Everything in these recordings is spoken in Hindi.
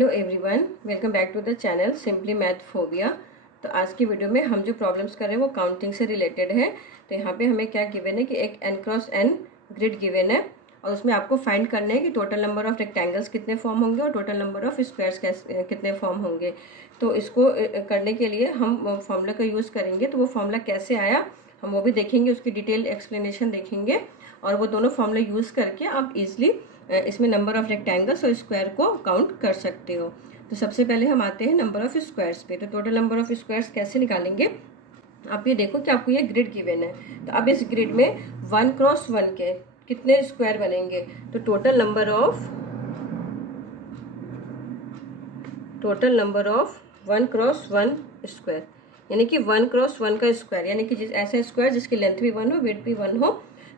Hello everyone, welcome back to the channel simply math phobia. तो आज की वीडियो में हम जो प्रॉब्लम्स कर रहे हैं वो काउंटिंग से रिलेटेड है। तो यहाँ पे हमें क्या गिवन है कि एक n cross n grid given है और उसमें आपको फाइंड करना है कि टोटल नंबर ऑफ रेक्टेंगल्स कितने फॉर्म होंगे और टोटल नंबर ऑफ स्क्वायर्स कितने फॉर्म होंगे। तो इसको करने के लिए हम फॉर्मूला का यूज़ करेंगे। तो वो फॉर्मूला कैसे आया हम वो भी देखेंगे, उसकी डिटेल एक्सप्लेनेशन देखेंगे और वो दोनों फॉर्मूला यूज़ करके आप इजली इसमें नंबर ऑफ रेक्टेंगल्स और स्क्वायर को काउंट कर सकते हो। तो सबसे पहले हम आते हैं नंबर ऑफ स्क्वायर्स पे। तो टोटल नंबर ऑफ स्क्वायर्स कैसे निकालेंगे, आप ये देखो कि आपको ये ग्रिड गिवन है। तो अब इस ग्रिड में 1 क्रॉस 1 के कितने स्क्वायर बनेंगे। तो total number of 1 cross 1 square यानी कि 1 क्रॉस 1 का स्क्वायर यानी कि ऐसा स्क्वायर जिसकी लेंथ भी 1 हो विड्थ भी 1 हो।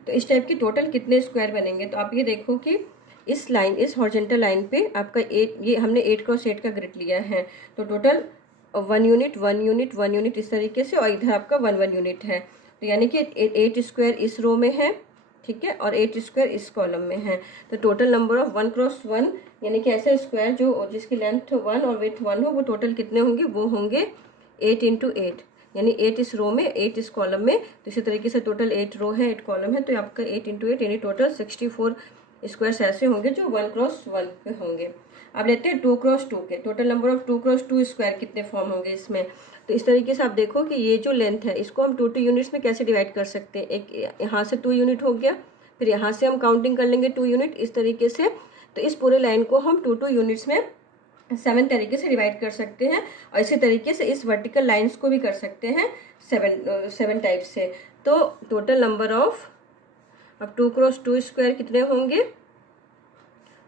तो इस टाइप की टोटल कितने स्क्वायर बनेंगे। तो आप ये देखो कि इस हॉरिजॉन्टल लाइन पे आपका 8, ये हमने 8 क्रॉस 8 का ग्रिड लिया है। तो टोटल 1 यूनिट 1 यूनिट 1 यूनिट इस तरीके से और इधर आपका 1 1 यूनिट है। तो यानी कि 8 स्क्वायर इस रो में है, ठीक है, और 8 स्क्वायर इस कॉलम में है। तो टोटल नंबर ऑफ 1 क्रॉस 1 यानी कि ऐसा स्क्वायर जो जिसकी लेंथ 1 और विड्थ 1 हो वो टोटल कितने होंगे, वो होंगे 8 इंटू 8 यानी 8 इस रो में 8 इस कॉलम में। तो इसी तरीके से टोटल 8 रो है 8 कॉलम है। तो आपका 8 इंटू 8 यानी टोटल 64 स्क्वायर्स ऐसे होंगे जो 1 क्रॉस 1 पे होंगे। अब लेते हैं 2 क्रॉस 2 के। Total number of 2 cross 2 square कितने फॉर्म होंगे इसमें। तो इस तरीके से आप देखो कि ये जो लेंथ है इसको हम 2 यूनिट्स में कैसे डिवाइड कर सकते हैं। एक यहाँ से 2 यूनिट हो गया, फिर यहाँ से हम काउंटिंग कर लेंगे 2 यूनिट इस तरीके से। तो इस पूरे लाइन को हम 2 यूनिट्स में 7 तरीके से डिवाइड कर सकते हैं और इसी तरीके से इस वर्टिकल लाइंस को भी कर सकते हैं 7 टाइप से। तो टोटल नंबर ऑफ अब 2 क्रॉस 2 स्क्वायर कितने होंगे,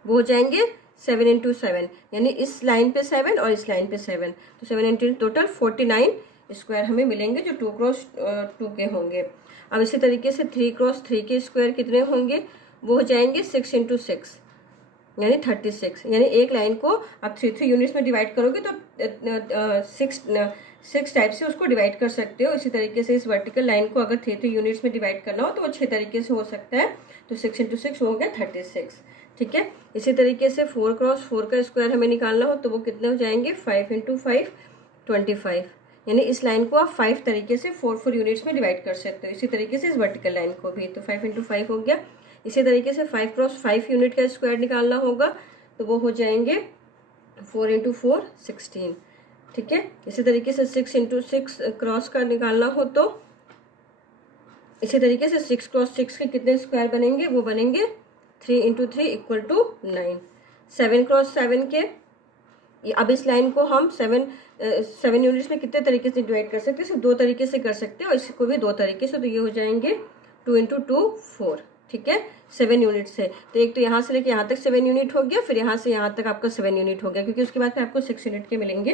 वो हो जाएंगे 7 इंटू 7 यानी इस लाइन पे 7 और इस लाइन पे 7। तो 7 इंटू टोटल 49 स्क्वायर हमें मिलेंगे जो 2 क्रॉस 2 के होंगे। अब इसी तरीके से 3 क्रॉस 3 के स्क्वायर कितने होंगे, वो हो जाएंगे 6 इंटू 6 यानी 36। यानी एक लाइन को आप 3 यूनिट्स में डिवाइड करोगे तो 6 टाइप से उसको डिवाइड कर सकते हो। इसी तरीके से इस वर्टिकल लाइन को अगर 3 यूनिट्स में डिवाइड करना हो तो वो 6 तरीके से हो सकता है। तो 6 इंटू 6 हो गया 36, ठीक है। इसी तरीके से 4 क्रॉस 4 का स्क्वायर हमें निकालना हो तो वो कितने हो जाएंगे 5 इंटू 5 25 यानी इस लाइन को आप 5 तरीके से 4 यूनिट्स में डिवाइड कर सकते हो। इसी तरीके से इस वर्टिकल लाइन को भी, तो 5 इंटू 5 हो गया। इसी तरीके से 5 क्रॉस 5 यूनिट का स्क्वायर निकालना होगा तो वो हो जाएंगे 4 इंटू 4 16, ठीक है। इसी तरीके से 6 इंटू 6 क्रॉस का निकालना हो तो इसी तरीके से 6 क्रॉस 6 के कितने स्क्वायर बनेंगे, वो बनेंगे 3 इंटू 3 इक्वल टू 9। 7 क्रॉस 7 के, अब इस लाइन को हम 7 यूनिट्स में कितने तरीके से डिवाइड कर सकते हैं, सिर्फ 2 तरीके से कर सकते हैं और इसको भी 2 तरीके से। तो ये हो जाएंगे 2 इंटू 2 4, ठीक है, 7 यूनिट से। तो एक तो यहाँ से लेके यहाँ तक 7 यूनिट हो गया, फिर यहाँ से यहाँ तक आपका 7 यूनिट हो गया क्योंकि उसके बाद फिर आपको 6 यूनिट के मिलेंगे।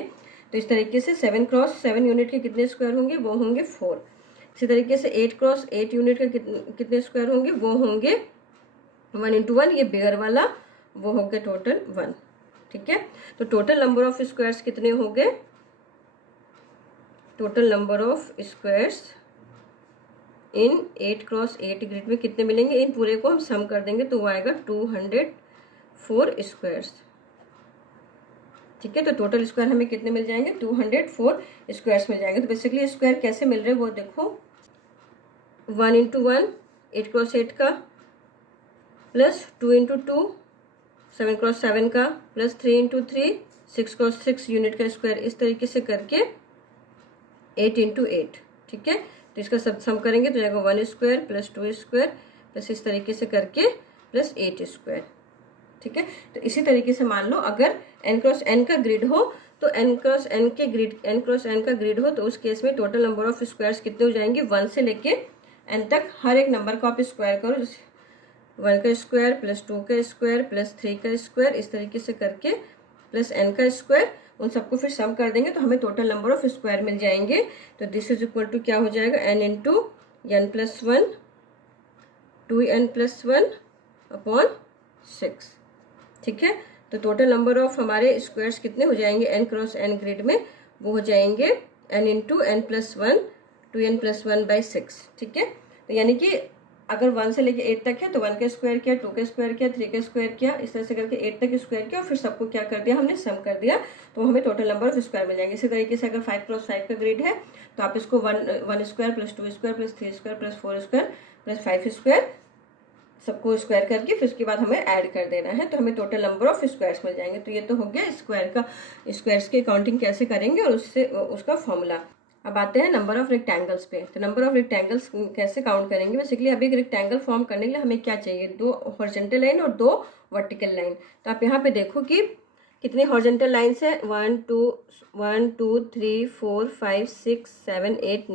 तो इस तरीके से 7 क्रॉस 7 यूनिट के कितने स्क्वायर होंगे, वो होंगे 4। इसी तरीके से 8 क्रॉस 8 यूनिट का कितने स्क्वायर होंगे, वो होंगे 1 इंटू 1 ये बिगर वाला, वो हो गया टोटल 1, ठीक है। तो टोटल नंबर ऑफ स्क्वायर्स कितने हो गए, total number of squares in 8 cross 8 grid में कितने मिलेंगे, इन पूरे को हम सम कर देंगे तो वो आएगा 204 स्क्वायर्स, ठीक है। तो टोटल स्क्वायर हमें कितने मिल जाएंगे, 204 स्क्वायर्स मिल जाएंगे। तो बेसिकली स्क्वायर कैसे मिल रहे हैं वो देखो, 1 इंटू 1 8 क्रॉस 8 का प्लस 2 इंटू 2 7 क्रॉस 7 का प्लस 3 इंटू 3 6 क्रॉस 6 यूनिट का स्क्वायर, इस तरीके से करके 8 इंटू 8, ठीक है। तो इसका सब सम करेंगे तो जाएगा 1 स्क्वायर प्लस 2 स्क्वायर प्लस इस तरीके से करके प्लस 8 स्क्वायर, ठीक है। तो इसी तरीके से मान लो अगर n क्रॉस n का ग्रिड हो तो n क्रॉस n का ग्रिड हो तो उस केस में टोटल नंबर ऑफ स्क्वायर्स कितने हो जाएंगे, 1 से लेके n तक हर एक नंबर को आप स्क्वायर करो। जैसे 1 का स्क्वायर प्लस 2 का स्क्वायर प्लस 3 का स्क्वायर इस तरीके से करके प्लस n का स्क्वायर, उन सबको फिर सम कर देंगे तो हमें टोटल नंबर ऑफ स्क्वायर मिल जाएंगे। तो दिस इज इक्वल टू क्या हो जाएगा, n into n plus 1 2n plus 1 upon 6, ठीक है। तो टोटल नंबर ऑफ हमारे स्क्वायर्स कितने हो जाएंगे n क्रॉस n ग्रिड में, वो हो जाएंगे n into n plus 1 2n plus 1 by 6, ठीक है। तो यानी कि अगर 1 से लेके 8 तक है तो 1 का स्क्वायर किया, 2 का स्क्वायर किया, 3 का स्क्वायर किया, इस तरह से करके 8 तक स्क्वायर किया और फिर सबको क्या कर दिया हमने, सम कर दिया, तो हमें टोटल नंबर ऑफ स्क्वायर मिल जाएंगे। इसी तरीके से अगर 5 क्रॉस 5 का ग्रिड है तो आप इसको 1 square plus 2 square plus 3 square plus 4 square plus 5 square सबको स्क्वायर करके फिर उसके बाद हमें ऐड कर देना है, तो हमें टोटल नंबर ऑफ स्क्वायर्स मिल जाएंगे। तो ये तो हो गया स्क्वायर का, स्क्वायर्स की काउंटिंग कैसे करेंगे और उससे उसका फॉर्मूला। अब आते हैं नंबर ऑफ रेक्टेंगल्स पे। तो नंबर ऑफ रेक्टेंगल्स कैसे काउंट करेंगे, बेसिकली अभी एक रेक्टेंगल फॉर्म करने के लिए हमें क्या चाहिए, 2 हॉरिजॉन्टल लाइन और 2 वर्टिकल लाइन। तो आप यहाँ पे देखो कि कितनी हॉरिजॉन्टल लाइन्स है, 1 2 3 4 5 6 7 8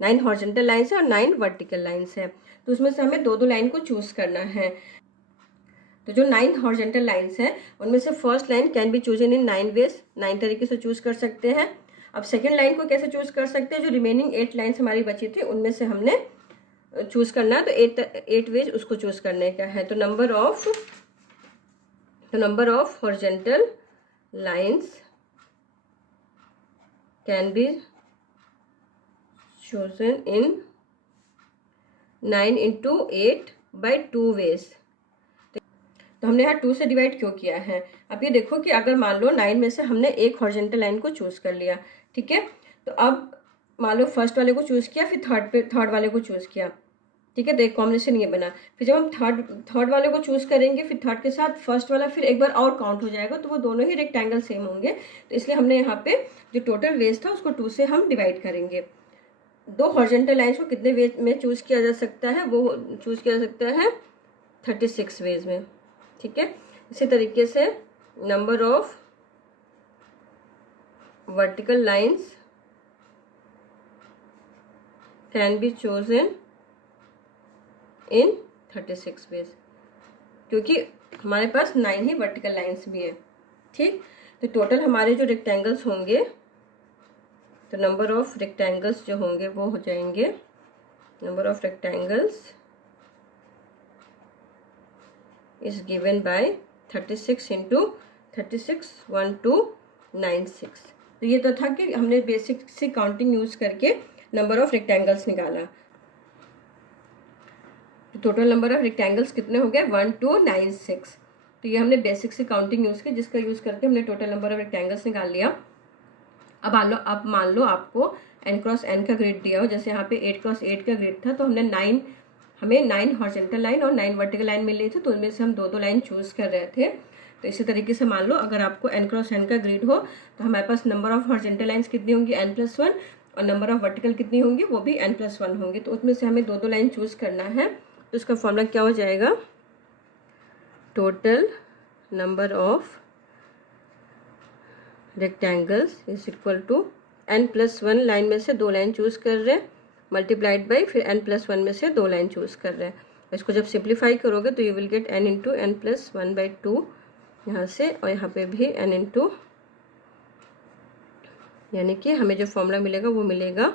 9 हॉरिजॉन्टल लाइन्स है और 9 वर्टिकल लाइन्स है। तो उसमें से हमें 2 लाइन को चूज करना है। तो जो 9 हॉरिजॉन्टल लाइन्स है उनमें से first line can be chosen in 9 ways, 9 तरीके से चूज कर सकते हैं। अब सेकेंड लाइन को कैसे चूज कर सकते हैं, जो रिमेनिंग 8 लाइन्स हमारी बची थी उनमें से हमने चूज करना है, तो 8 वेज उसको चूज करने का है। तो number of horizontal lines can B chosen in 9 into 8 by 2 ways। तो हमने यहाँ 2 से डिवाइड क्यों किया है, अब ये देखो कि अगर मान लो 9 में से हमने एक हॉरिजॉन्टल लाइन को चूज कर लिया, ठीक है, तो अब मान लो फर्स्ट वाले को चूज किया, फिर थर्ड वाले को चूज किया, ठीक है, तो एक कॉम्बिनेशन ये बना। फिर जब हम थर्ड वाले को चूज करेंगे, फिर थर्ड के साथ फर्स्ट वाला फिर एक बार और काउंट हो जाएगा, तो वो दोनों ही रेक्टेंगल सेम होंगे। तो इसलिए हमने यहाँ पे जो टोटल वेज था उसको 2 से हम डिवाइड करेंगे। 2 हॉरिजॉन्टल लाइन्स को कितने वेज में चूज किया जा सकता है, वो चूज किया जा सकता है 36 वेज में, ठीक है। इसी तरीके से number of vertical lines can be chosen in 36 ways, क्योंकि हमारे पास 9 ही वर्टिकल लाइन्स भी है, ठीक। तो टोटल हमारे जो रेक्टेंगल्स होंगे, तो नंबर ऑफ रेक्टेंगल्स जो होंगे वो हो जाएंगे, number of rectangles is given by 36 into 36 1296। तो ये तो था कि हमने बेसिक सी काउंटिंग यूज करके नंबर ऑफ रेक्टेंगल्स निकाला। तो टोटल नंबर ऑफ रेक्टेंगल्स कितने हो गए, 1296। तो ये हमने बेसिक सी काउंटिंग यूज की, जिसका यूज करके हमने टोटल नंबर ऑफ रेक्टेंगल्स निकाल लिया। अब मान लो आपको n क्रॉस n का ग्रिड दिया हो, जैसे यहाँ पे 8 क्रॉस 8 का ग्रिड था, तो हमें 9 हॉरिजॉन्टल लाइन और 9 वर्टिकल लाइन मिल रही थी, तो उनमें से हम 2 लाइन चूज कर रहे थे। तो इसी तरीके से मान लो अगर आपको n क्रॉस n का ग्रिड हो, तो हमारे पास नंबर ऑफ हॉरिजॉन्टल लाइन्स कितनी होंगी, n+1, और नंबर ऑफ वर्टिकल कितनी होंगी, वो भी n+1 होंगी। तो उसमें से हमें 2 लाइन चूज करना है। तो इसका फॉर्मूला क्या हो जाएगा, total number of rectangles is equal to n+1 line में से 2 लाइन चूज कर रहे हैं, मल्टीप्लाइड बाई फिर n+1 में से 2 लाइन चूज कर रहे हैं। इसको जब सिंप्लीफाई करोगे तो you will get n into n+1/2 यहाँ से, और यहाँ पे भी n इंटू, यानी कि हमें जो फॉर्मूला मिलेगा वो मिलेगा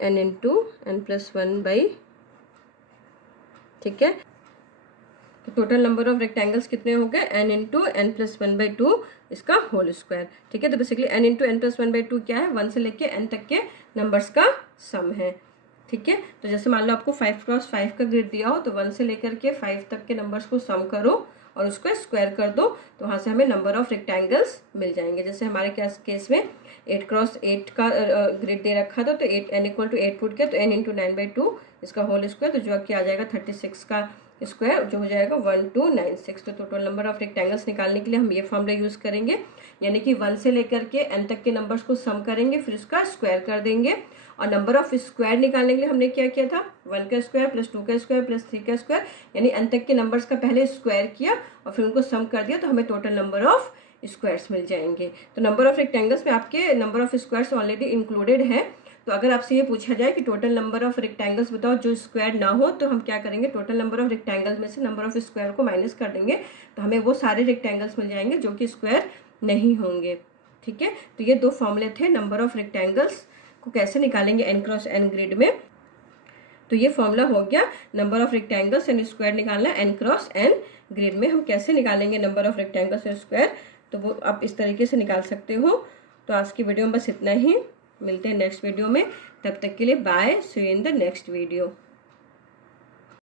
n इंटू n+1/, ठीक है। तो टोटल नंबर ऑफ रेक्टेंगल्स कितने हो गए, n इंटू n+1/2 इसका होल स्क्वायर, ठीक है। तो बेसिकली n इंटू n+1/2 क्या है, 1 से लेके n तक के नंबर्स का सम है, ठीक है। तो जैसे मान लो आपको 5 क्रॉस 5 का ग्रिड दिया हो, तो 1 से लेकर के 5 तक के नंबर्स को सम करो और उसको स्क्वायर कर दो, तो वहाँ से हमें नंबर ऑफ रेक्टेंगल्स मिल जाएंगे। जैसे हमारे केस में 8 क्रॉस 8 का ग्रिड दे रखा था, तो 8 n इक्वल टू 8 पुट किया, तो n इंटू 9/2 इसका होल स्क्वायर, तो जो आपकी आ जाएगा 36 का स्क्वायर, जो हो जाएगा 1296। तो टोटल नंबर ऑफ रेक्टेंगल्स निकालने के लिए हम ये फॉर्मूला यूज करेंगे, यानी कि 1 से लेकर के n तक के नंबर्स को सम करेंगे, फिर उसका स्क्वायर कर देंगे। और नंबर ऑफ स्क्वायर निकालने के लिए हमने क्या किया था, 1 का स्क्वायर प्लस 2 का स्क्वायर प्लस 3 का स्क्वायर, यानी n तक के नंबर्स का पहले स्क्वायर किया और फिर उनको सम कर दिया, तो हमें टोटल नंबर ऑफ स्क्वायर्स मिल जाएंगे। तो नंबर ऑफ रेक्टेंगल्स में आपके number of squares already included है। तो अगर आपसे ये पूछा जाए कि टोटल नंबर ऑफ रेक्टेंगल्स बताओ जो स्क्वायर ना हो, तो हम क्या करेंगे, टोटल नंबर ऑफ रेक्टेंगल्स में से नंबर ऑफ स्क्वायर को माइनस कर देंगे, तो हमें वो सारे रेक्टेंगल्स मिल जाएंगे जो कि स्क्वायर नहीं होंगे, ठीक है। तो ये 2 फॉर्मूले थे नंबर ऑफ रेक्टेंगल्स को कैसे निकालेंगे n क्रॉस n ग्रिड में। तो ये फॉर्मूला हो गया number of rectangles and square निकालना n क्रॉस n ग्रिड में। हम कैसे निकालेंगे number of rectangles and square, तो वो आप इस तरीके से निकाल सकते हो। तो आज की वीडियो में बस इतना ही, मिलते हैं नेक्स्ट वीडियो में, तब तक के लिए bye, see you in the next video.